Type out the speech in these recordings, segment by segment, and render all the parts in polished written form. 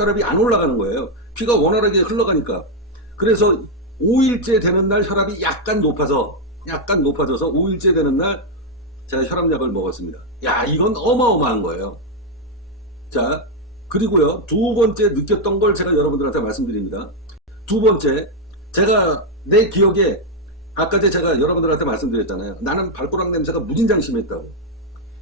혈압이 안 올라가는 거예요. 피가 원활하게 흘러가니까. 그래서 5일째 되는 날 혈압이 약간 높아져서 5일째 되는 날 제가 혈압약을 먹었습니다. 야, 이건 어마어마한 거예요. 자, 그리고요, 두 번째 느꼈던 걸 제가 여러분들한테 말씀드립니다. 두 번째, 제가 내 기억에 아까 제가 여러분들한테 말씀드렸잖아요. 나는 발가락 냄새가 무진장 심했다고.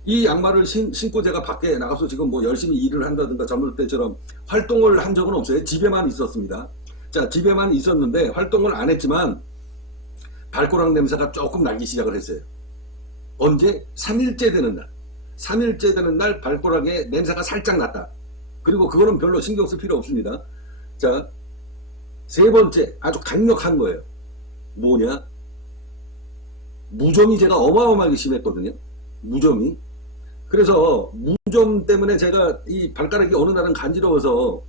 이 양말을 신고 제가 밖에 나가서 지금 뭐 열심히 일을 한다든가 젊을 때처럼 활동을 한 적은 없어요. 집에만 있었습니다. 자, 집에만 있었는데 활동을 안 했지만 발가락 냄새가 조금 나기 시작을 했어요. 언제? 3일째 되는 날. 3일째 되는 날 발가락에 냄새가 살짝 났다. 그리고 그거는 별로 신경 쓸 필요 없습니다. 자, 세 번째, 아주 강력한 거예요. 뭐냐? 무좀이 제가 어마어마하게 심했거든요. 무좀이. 그래서 무좀 때문에 제가 이 발가락이 어느 날은 간지러워서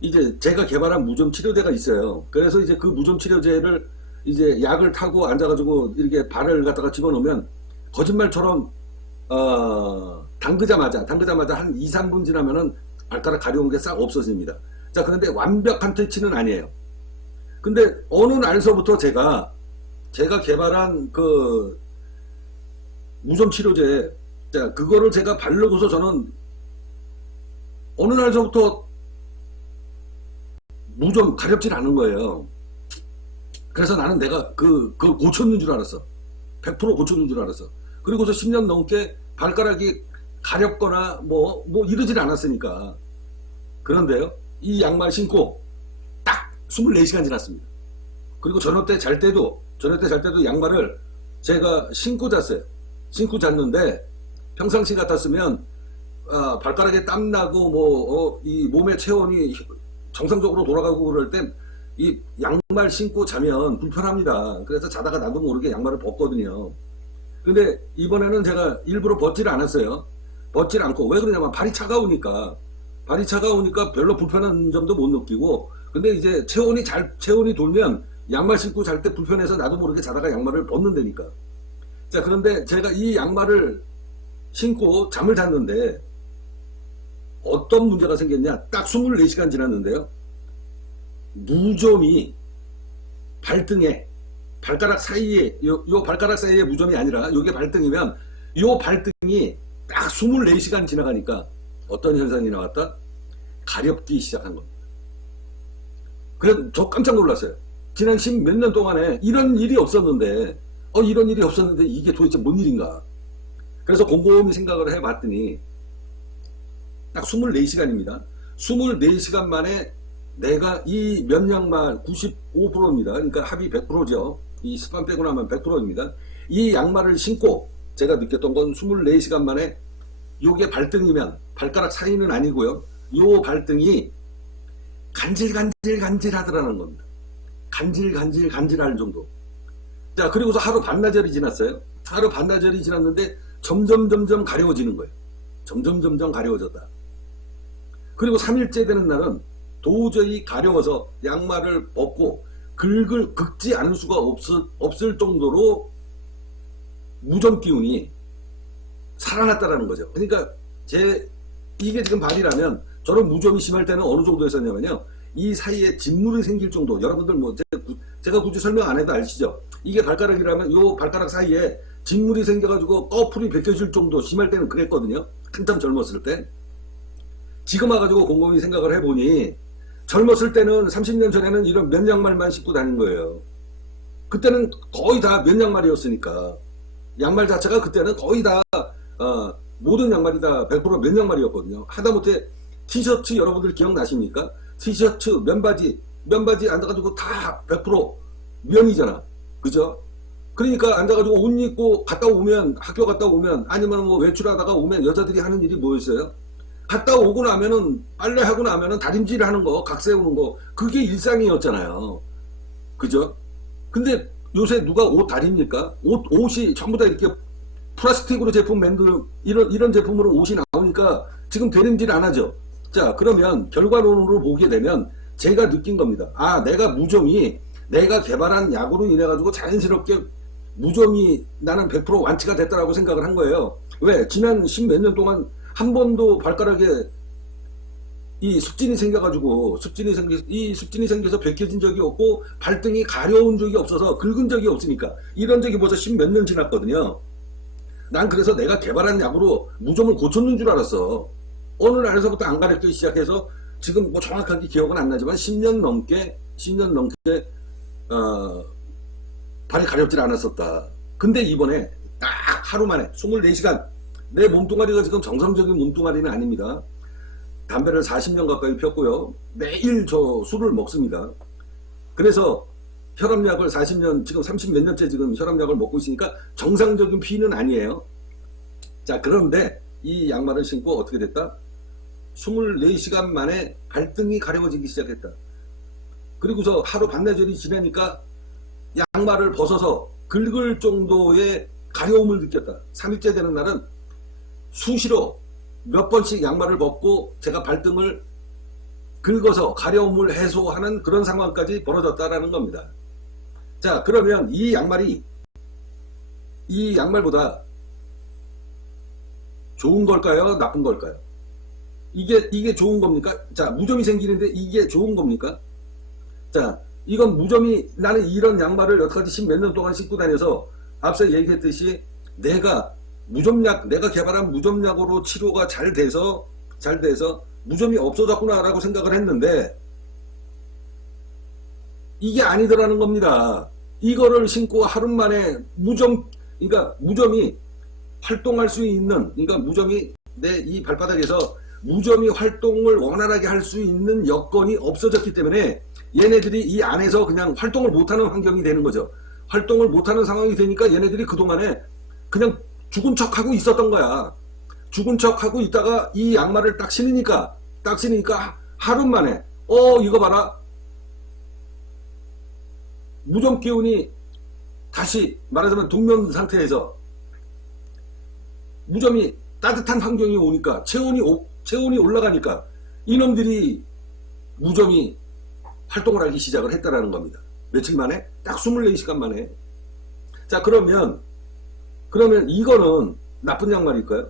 이제 제가 개발한 무좀 치료제가 있어요. 그래서 이제 그 무좀 치료제를 이제 약을 타고 앉아가지고 이렇게 발을 갖다가 집어넣으면 거짓말처럼 담그자마자 한 2, 3분 지나면은 발가락 가려운 게 싹 없어집니다. 자, 그런데 완벽한 퇴치는 아니에요. 근데 어느 날서부터 제가 개발한 그 무좀 치료제, 자, 그거를 제가 바르고서 저는 어느 날서부터 무좀 가렵질 않은 거예요. 그래서 나는 내가 그걸 고쳤는 줄 알았어. 100% 고쳤는 줄 알았어. 그리고서 10년 넘게 발가락이 가렵거나 뭐 이러질 않았으니까. 그런데요, 이 양말 신고 딱 24시간 지났습니다. 그리고 저녁 때 잘 때도 양말을 제가 신고 잤어요. 신고 잤는데 평상시 같았으면 발가락에 땀나고 이 몸의 체온이 정상적으로 돌아가고 그럴 땐 이 양말 신고 자면 불편합니다. 그래서 자다가 나도 모르게 양말을 벗거든요. 근데 이번에는 제가 일부러 벗지를 않았어요. 벗질 않고. 왜 그러냐면 발이 차가우니까 별로 불편한 점도 못 느끼고, 근데 이제 체온이 돌면 양말 신고 잘 때 불편해서 나도 모르게 자다가 양말을 벗는다니까. 자, 그런데 제가 이 양말을 신고 잠을 잤는데 어떤 문제가 생겼냐? 딱 24시간 지났는데요, 무좀이 발등에, 발가락 사이에, 요 발가락 사이에 무좀이 아니라 요게 발등이면 요 발등이 딱 24시간 지나가니까 어떤 현상이 나왔다? 가렵기 시작한 겁니다. 그래서 저 깜짝 놀랐어요. 지난 10 몇 년 동안에 이런 일이 없었는데 이게 도대체 뭔 일인가? 그래서 곰곰이 생각을 해봤더니 딱 24시간입니다. 24시간 만에 내가 이 면양말 95%입니다. 그러니까 합이 100%죠. 이 스판 빼고 나면 100%입니다. 이 양말을 신고 제가 느꼈던 건 24시간 만에 요게 발등이면 발가락 사이는 아니고요, 요 발등이 간질 하더라는 겁니다. 간질할 정도. 자, 그리고서 하루 반나절이 지났어요. 하루 반나절이 지났는데 점점 가려워지는 거예요. 점점 가려워졌다. 그리고 3일째 되는 날은 도저히 가려워서 양말을 벗고 긁지 않을 수가 없을 정도로 무좀 기운이 살아났다라는 거죠. 그러니까 이게 지금 발이라면 저런 무좀이 심할 때는 어느 정도였었냐면요, 이 사이에 진물이 생길 정도. 여러분들 뭐 제가 굳이 설명 안 해도 아시죠? 이게 발가락이라면 요 발가락 사이에 진물이 생겨가지고 꺼풀이 벗겨질 정도 심할 때는 그랬거든요. 한참 젊었을 때. 지금 와가지고 곰곰이 생각을 해보니 젊었을 때는 30년 전에는 이런 면양말만 신고 다닌 거예요. 그때는 거의 다 면양말이었으니까. 양말 자체가 그때는 거의 다 모든 양말이 다 100% 면양말이었거든요. 하다못해 티셔츠 여러분들 기억나십니까? 티셔츠, 면바지 앉아가지고 다 100% 면이잖아. 그죠? 그러니까 앉아가지고 옷 입고 학교 갔다 오면 아니면 뭐 외출하다가 오면 여자들이 하는 일이 뭐였어요? 갔다 오고 나면은 빨래하고 나면은 다림질 하는 거, 각 세우는 거, 그게 일상이었잖아요. 그죠? 근데 요새 누가 옷 다립니까? 옷이 전부 다 이렇게 플라스틱으로 제품 만드는 이런 제품으로 옷이 나오니까 지금 다림질 안 하죠. 자, 그러면 결과론으로 보게 되면 제가 느낀 겁니다. 아, 내가 개발한 약으로 인해 가지고 자연스럽게 무좀이 나는 100% 완치가 됐다라고 생각을 한 거예요. 왜? 지난 10 몇 년 동안 한 번도 발가락에 이 습진이 생겨서 벗겨진 적이 없고 발등이 가려운 적이 없어서 긁은 적이 없으니까 이런 적이 벌써 10몇 년 지났거든요. 난 그래서 내가 개발한 약으로 무좀을 고쳤는 줄 알았어. 어느 날에서부터 안 가렵기 시작해서 지금 뭐 정확하게 기억은 안 나지만 10년 넘게 발이 가렵질 않았었다. 근데 이번에 딱 하루 만에 24시간 내 몸뚱아리가 지금 정상적인 몸뚱아리는 아닙니다. 담배를 40년 가까이 폈고요. 매일 저 술을 먹습니다. 그래서 혈압약을 40년, 지금 30 몇 년째 지금 혈압약을 먹고 있으니까 정상적인 피는 아니에요. 자, 그런데 이 양말을 신고 어떻게 됐다? 24시간 만에 발등이 가려워지기 시작했다. 그리고서 하루 반나절이 지나니까 양말을 벗어서 긁을 정도의 가려움을 느꼈다. 3일째 되는 날은 수시로 몇 번씩 양말을 벗고 제가 발등을 긁어서 가려움을 해소하는 그런 상황까지 벌어졌다라는 겁니다. 자, 그러면 이 양말보다 좋은 걸까요? 나쁜 걸까요? 이게 좋은 겁니까? 자, 무좀이 생기는데 이게 좋은 겁니까? 자, 이건 무좀이, 나는 이런 양말을 여태까지 10몇 년 동안 신고 다녀서 앞서 얘기했듯이 내가 개발한 무좀약으로 치료가 잘 돼서 무좀이 없어졌구나 라고 생각을 했는데 이게 아니더라는 겁니다. 이거를 신고 하루 만에 그러니까 무좀이 활동할 수 있는, 그러니까 무좀이 내 이 발바닥에서 무좀이 활동을 원활하게 할 수 있는 여건이 없어졌기 때문에 얘네들이 이 안에서 그냥 활동을 못하는 환경이 되는 거죠. 활동을 못하는 상황이 되니까 얘네들이 그동안에 그냥 죽은 척하고 있었던 거야. 죽은 척하고 있다가 이 양말을 딱 신으니까 하루 만에 이거 봐라. 무좀 기운이 다시 말하자면 동면 상태에서 무좀이 따뜻한 환경이 오니까 체온이 올라가니까 이놈들이 무좀이 활동을 하기 시작을 했다라는 겁니다. 며칠 만에? 딱 24시간 만에. 자, 그러면 이거는 나쁜 양말일까요?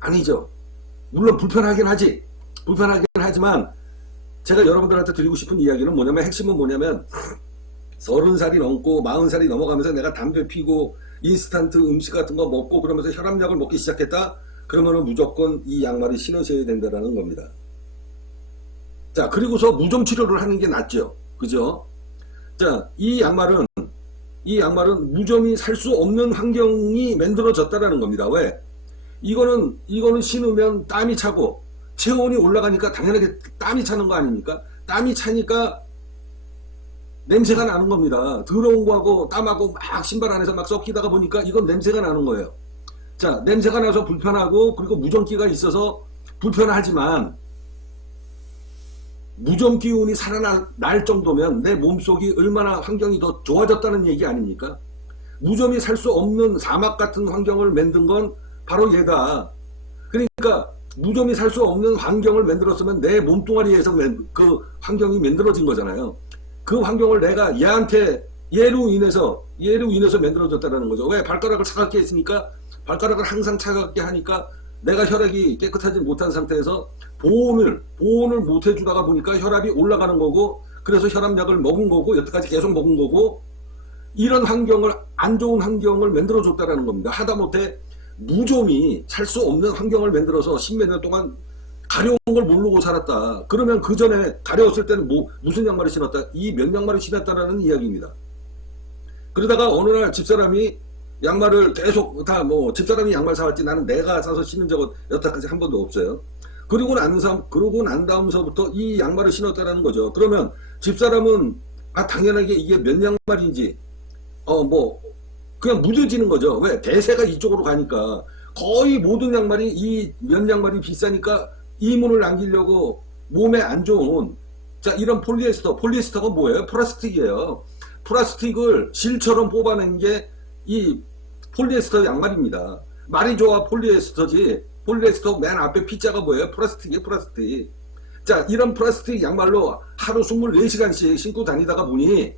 아니죠. 물론 불편하긴 하지만 제가 여러분들한테 드리고 싶은 이야기는 뭐냐면, 핵심은 뭐냐면 30살이 넘고 40살이 넘어가면서 내가 담배 피고 인스턴트 음식 같은 거 먹고 그러면서 혈압약을 먹기 시작했다? 그러면은 무조건 이 양말을 신으셔야 된다는 겁니다. 자, 그리고서 무좀 치료를 하는 게 낫죠. 그죠? 자, 이 양말은 무좀이 살 수 없는 환경이 만들어졌다라는 겁니다. 왜? 이거는 신으면 땀이 차고 체온이 올라가니까 당연하게 땀이 차는 거 아닙니까? 땀이 차니까 냄새가 나는 겁니다. 더러운 거하고 땀하고 막 신발 안에서 막 섞이다가 보니까 이건 냄새가 나는 거예요. 자, 냄새가 나서 불편하고 그리고 무좀기가 있어서 불편하지만 무좀 기운이 살아날 정도면 내 몸속이 얼마나 환경이 더 좋아졌다는 얘기 아닙니까? 무좀이 살 수 없는 사막 같은 환경을 만든 건 바로 얘다. 그러니까 무좀이 살 수 없는 환경을 만들었으면 내 몸뚱아리에서 그 환경이 만들어진 거잖아요. 그 환경을 내가 얘로 인해서 만들어졌다는 거죠. 왜? 발가락을 차갑게 했으니까 발가락을 항상 차갑게 하니까 내가 혈액이 깨끗하지 못한 상태에서 보온을 못 해주다가 보니까 혈압이 올라가는 거고, 그래서 혈압약을 먹은 거고, 여태까지 계속 먹은 거고, 이런 안 좋은 환경을 만들어줬다라는 겁니다. 하다못해 무좀이 살 수 없는 환경을 만들어서 10몇 년 동안 가려운 걸 모르고 살았다. 그러면 그 전에 가려웠을 때는 무슨 양말을 신었다? 이 몇 양말을 신었다라는 이야기입니다. 그러다가 어느 날 집사람이 양말을 계속 집사람이 양말 사왔지 나는 내가 사서 신은 적은 여태까지 한 번도 없어요. 그러고 난 다음서부터 이 양말을 신었다라는 거죠. 그러면 집사람은 당연하게 이게 몇 양말인지 그냥 무뎌지는 거죠. 왜? 대세가 이쪽으로 가니까 거의 모든 양말이 이 면 양말이 비싸니까 이문을 남기려고 몸에 안 좋은 이런 폴리에스터가 뭐예요? 플라스틱이에요. 플라스틱을 실처럼 뽑아낸 게 이 폴리에스터 양말입니다. 말이 좋아 폴리에스터지. 폴리에스터 맨 앞에 P자가 뭐예요? 플라스틱이에요, 플라스틱. 자, 이런 플라스틱 양말로 하루 24시간씩 신고 다니다가 보니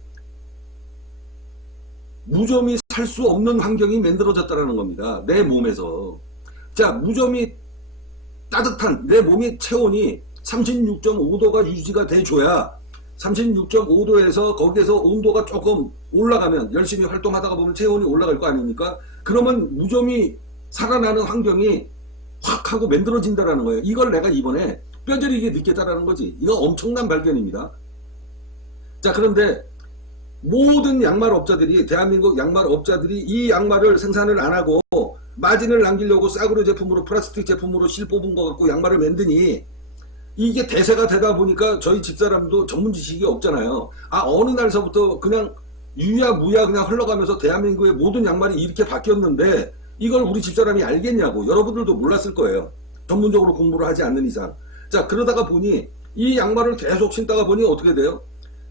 무좀이 살 수 없는 환경이 만들어졌다는 겁니다. 내 몸에서. 자, 무좀이 따뜻한 내 몸의 체온이 36.5도가 유지가 돼줘야 36.5도에서 거기에서 온도가 조금 올라가면 열심히 활동하다가 보면 체온이 올라갈 거 아닙니까? 그러면 무좀이 살아나는 환경이 확 하고 만들어진다라는 거예요. 이걸 내가 이번에 뼈저리게 느꼈다라는 거지. 이거 엄청난 발견입니다. 자, 그런데 모든 양말업자들이, 대한민국 양말업자들이 이 양말을 생산을 안 하고 마진을 남기려고 싸구려 제품으로, 플라스틱 제품으로 실 뽑은 거 갖고 양말을 만드니 이게 대세가 되다 보니까 저희 집사람도 전문 지식이 없잖아요. 아, 어느 날서부터 그냥 유야무야 그냥 흘러가면서 대한민국의 모든 양말이 이렇게 바뀌었는데 이걸 우리 집사람이 알겠냐고. 여러분들도 몰랐을 거예요. 전문적으로 공부를 하지 않는 이상. 자, 그러다가 보니 이 양말을 계속 신다가 보니 어떻게 돼요?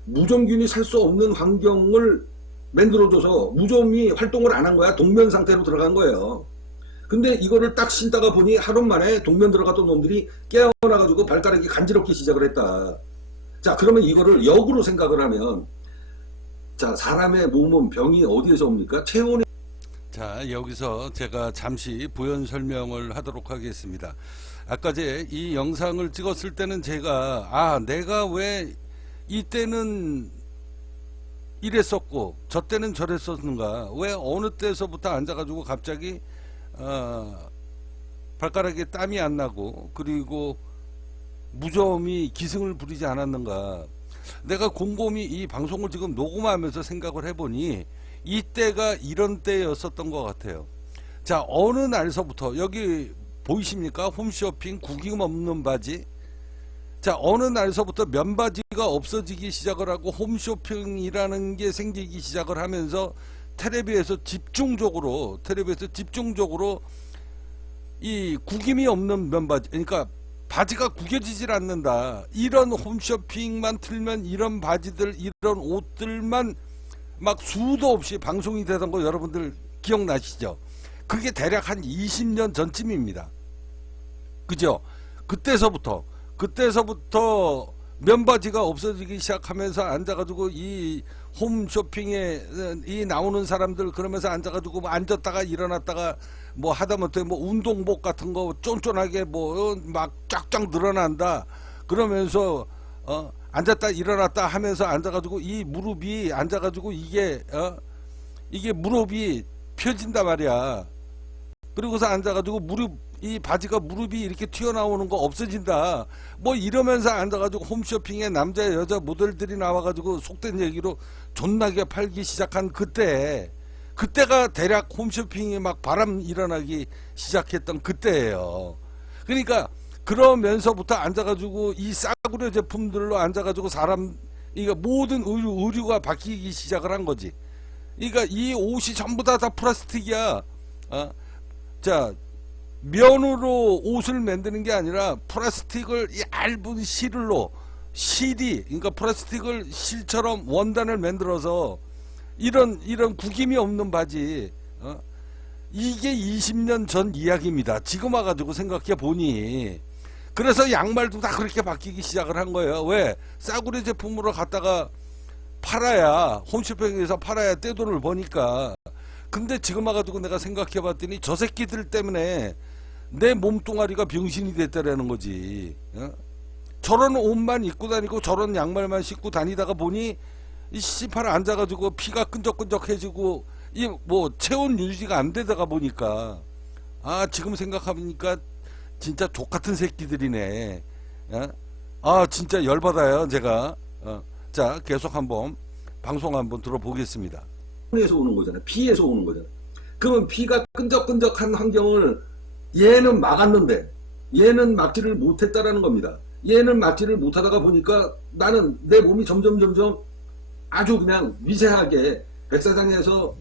무좀균이 살 수 없는 환경을 만들어줘서 무좀이 활동을 안 한 거야. 동면 상태로 들어간 거예요. 근데 이거를 딱 신다가 보니 하루 만에 동면 들어갔던 놈들이 깨어나가지고 발가락이 간지럽기 시작을 했다. 자, 그러면 이거를 역으로 생각을 하면, 자, 사람의 몸은 병이 어디에서 옵니까? 체온이. 자, 여기서 제가 잠시 부연 설명을 하도록 하겠습니다. 아까 이 영상을 찍었을 때는 제가 내가 왜 이때는 이랬었고 저 때는 저랬었는가, 왜 어느 때서부터 앉아가지고 갑자기 발가락에 땀이 안 나고 그리고 무좀이 기승을 부리지 않았는가. 내가 곰곰이 이 방송을 지금 녹음하면서 생각을 해보니 이때가 이런 때였었던 것 같아요. 자, 어느 날서부터 여기 보이십니까? 홈쇼핑 구김 없는 바지. 자, 어느 날서부터 면바지가 없어지기 시작을 하고 홈쇼핑이라는 게 생기기 시작을 하면서 텔레비에서 집중적으로 이 구김이 없는 면바지, 그러니까 바지가 구겨지질 않는다, 이런 홈쇼핑만 틀면 이런 바지들, 이런 옷들만 막 수도 없이 방송이 되던 거 여러분들 기억나시죠? 그게 대략 한 20년 전쯤입니다. 그죠? 그때서부터 면바지가 없어지기 시작하면서 앉아가지고 이 홈쇼핑에 이 나오는 사람들 그러면서 앉아가지고 뭐 앉았다가 일어났다가 뭐 하다못해 뭐 운동복 같은 거 쫀쫀하게 뭐 막 쫙쫙 늘어난다 그러면서 앉았다 일어났다 하면서 앉아가지고 이 무릎이 앉아가지고 이게 무릎이 펴진단 말이야. 그리고서 앉아가지고 이 바지가 무릎이 이렇게 튀어나오는 거 없어진다 뭐 이러면서 앉아가지고 홈쇼핑에 남자 여자 모델들이 나와가지고 속된 얘기로 존나게 팔기 시작한 그때가 대략 홈쇼핑이 막 바람 일어나기 시작했던 그때예요. 그러니까 그러면서부터 앉아가지고 이 싸구려 제품들로 앉아가지고 이거 모든 의류가 바뀌기 시작을 한 거지. 그러니까 이 옷이 전부 다 플라스틱이야. 자, 면으로 옷을 만드는 게 아니라 플라스틱을 얇은 실이, 그러니까 플라스틱을 실처럼 원단을 만들어서 이런 구김이 없는 바지, 이게 20년 전 이야기입니다. 지금 와가지고 생각해 보니. 그래서 양말도 다 그렇게 바뀌기 시작을 한 거예요. 왜? 싸구려 제품으로 갖다가 팔아야, 홈쇼핑에서 팔아야 떼돈을 버니까. 근데 지금 와가지고 내가 생각해 봤더니 저 새끼들 때문에 내 몸뚱아리가 병신이 됐다라는 거지. 저런 옷만 입고 다니고 저런 양말만 신고 다니다가 보니 이 씨발 앉아가지고 피가 끈적끈적해지고 이 뭐 체온 유지가 안 되다가 보니까 지금 생각하니까 진짜 족같은 새끼들이네. 진짜 열받아요 제가. 자, 계속 한번 방송 한번 들어보겠습니다. 에서 오는 거잖아요. 피에서 오는 거잖아요. 그러면 피가 끈적끈적한 환경을 얘는 막았는데 얘는 막지를 못했다라는 겁니다. 얘는 막지를 못하다가 보니까 나는 내 몸이 점점 아주 그냥 미세하게 백사장에서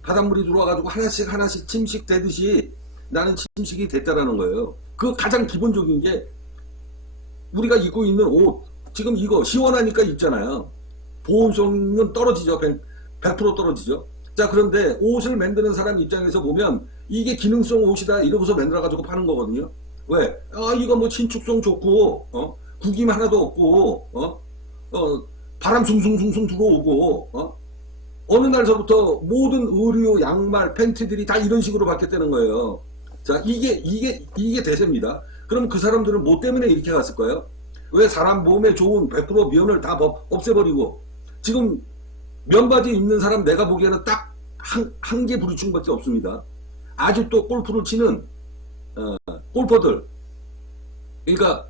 바닷물이 들어와가지고 하나씩 침식되듯이 나는 침식이 됐다라는 거예요. 그 가장 기본적인 게 우리가 입고 있는 옷, 지금 이거 시원하니까 입잖아요. 보온성은 떨어지죠. 100% 떨어지죠. 자, 그런데 옷을 만드는 사람 입장에서 보면 이게 기능성 옷이다 이러고서 만들어가지고 파는 거거든요. 왜? 이거 뭐 신축성 좋고, 구김 하나도 없고, 바람 숭숭숭숭 들어오고, 어느 날서부터 모든 의류, 양말, 팬티들이 다 이런 식으로 바뀌었다는 거예요. 자, 이게 대세입니다. 그럼 그 사람들은 뭐 때문에 이렇게 갔을 거예요? 왜 사람 몸에 좋은 100% 면을 다 없애버리고 지금 면바지 입는 사람 내가 보기에는 딱 한 개 부류층밖에 없습니다. 아직도 골프를 치는 골퍼들, 그러니까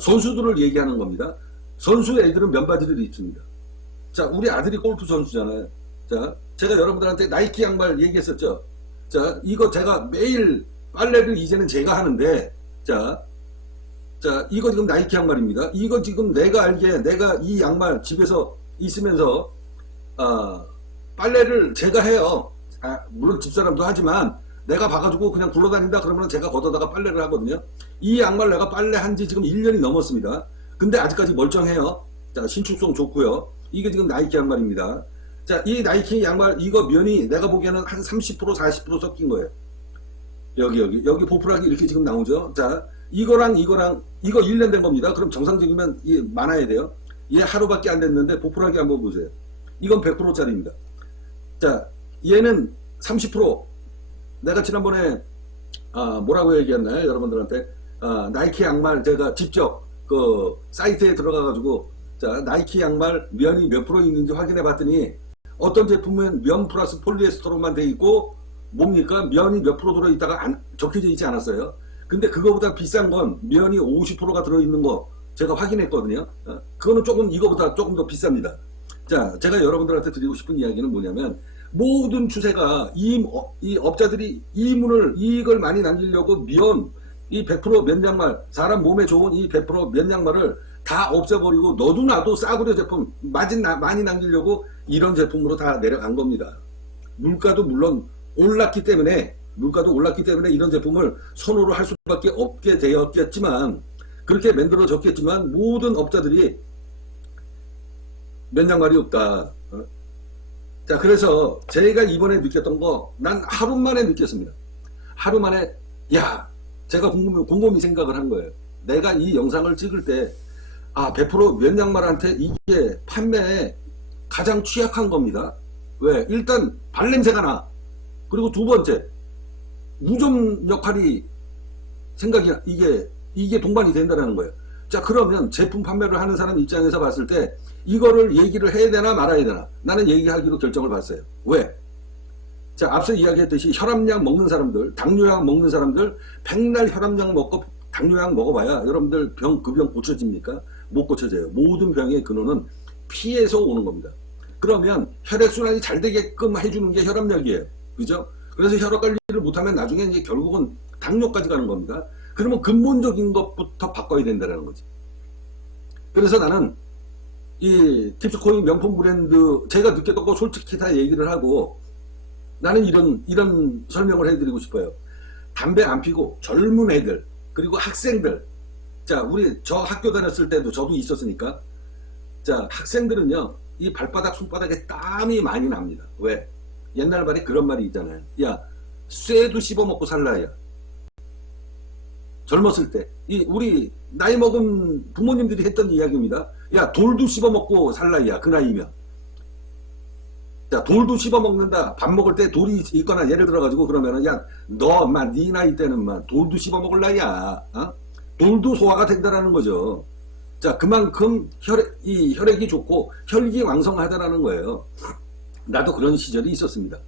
선수들을 얘기하는 겁니다. 선수 애들은 면바지를 입습니다. 자, 우리 아들이 골프 선수잖아요. 자, 제가 여러분들한테 나이키 양말 얘기했었죠. 자, 이거 제가 매일 빨래를 이제는 제가 하는데, 자, 이거 지금 나이키 양말입니다. 이거 지금 내가 알기에 내가 이 양말 집에서 있으면서, 빨래를 제가 해요. 물론 집사람도 하지만, 내가 봐가지고 그냥 굴러다닌다 그러면 제가 걷어다가 빨래를 하거든요. 이 양말 내가 빨래 한지 지금 1년이 넘었습니다. 근데 아직까지 멀쩡해요. 자, 신축성 좋고요. 이게 지금 나이키 양말입니다. 자, 이 나이키 양말 이거 면이 내가 보기에는 한 30% 40% 섞인 거예요. 여기 보풀하기 이렇게 지금 나오죠. 자, 이거랑 이거 1년 된 겁니다. 그럼 정상적이면 많아야 돼요. 얘 하루밖에 안 됐는데 보풀하기 한번 보세요. 이건 100%짜리입니다. 자, 얘는 30%. 내가 지난번에 뭐라고 얘기했나요? 여러분들한테 나이키 양말 제가 직접 그 사이트에 들어가가지고 자, 나이키 양말 면이 몇 프로 있는지 확인해 봤더니 어떤 제품은 면 플러스 폴리에스테로만 돼 있고 뭡니까? 면이 몇 프로 들어있다가 적혀져 있지 않았어요. 근데 그거보다 비싼 건 면이 50%가 들어있는 거 제가 확인했거든요. 그거는 조금 이거보다 조금 더 비쌉니다. 자, 제가 여러분들한테 드리고 싶은 이야기는 뭐냐면 모든 추세가 이 업자들이 이익을 많이 남기려고 이 100% 면양말, 사람 몸에 좋은 이 100% 면양말을 다 없애버리고 너도 나도 싸구려 제품 많이 남기려고 이런 제품으로 다 내려간 겁니다. 물가도 물론 올랐기 때문에 이런 제품을 선호를 할 수밖에 없게 되었겠지만 그렇게 만들어졌겠지만 모든 업자들이 면양말이 없다. 자, 그래서 제가 이번에 느꼈던 거 난 하루 만에 느꼈습니다. 하루 만에 제가 곰곰이 생각을 한 거예요. 내가 이 영상을 찍을 때 100% 면양말한테 이게 판매에 가장 취약한 겁니다. 왜? 일단 발냄새가 나. 그리고 두 번째 무좀 역할이 이게 동반이 된다는 거예요. 자, 그러면 제품 판매를 하는 사람 입장에서 봤을 때 이거를 얘기를 해야 되나 말아야 되나? 나는 얘기하기로 결정을 봤어요. 왜? 자, 앞서 이야기했듯이 혈압약 먹는 사람들, 당뇨약 먹는 사람들, 백날 혈압약 먹고 당뇨약 먹어봐야 여러분들 그 병 고쳐집니까? 못 고쳐져요. 모든 병의 근원은 피에서 오는 겁니다. 그러면 혈액순환이 잘 되게끔 해주는 게 혈압약이에요. 그죠? 그래서 혈압 관리를 못하면 나중에 이제 결국은 당뇨까지 가는 겁니다. 그러면 근본적인 것부터 바꿔야 된다는 거지. 그래서 나는 이 팁스코인 명품 브랜드 제가 느꼈던 거 솔직히 다 얘기를 하고 나는 이런 설명을 해드리고 싶어요. 담배 안 피고 젊은 애들 그리고 학생들, 자, 저 학교 다녔을 때도 저도 있었으니까, 자, 학생들은요 이 발바닥 손바닥에 땀이 많이 납니다. 왜? 옛날 말에 그런 말이 있잖아요. 야, 쇠도 씹어먹고 살라. 야, 젊었을 때 우리 나이 먹은 부모님들이 했던 이야기입니다. 야, 돌도 씹어먹고 살라. 야, 그 나이면. 자, 돌도 씹어먹는다. 밥 먹을 때 돌이 있거나 예를 들어가지고 그러면은 야, 너 네 나이 때는 돌도 씹어먹을라. 야, 돌도 소화가 된다라는 거죠. 자, 그만큼 혈액이 좋고 혈기 왕성하다라는 거예요. 나도 그런 시절이 있었습니다.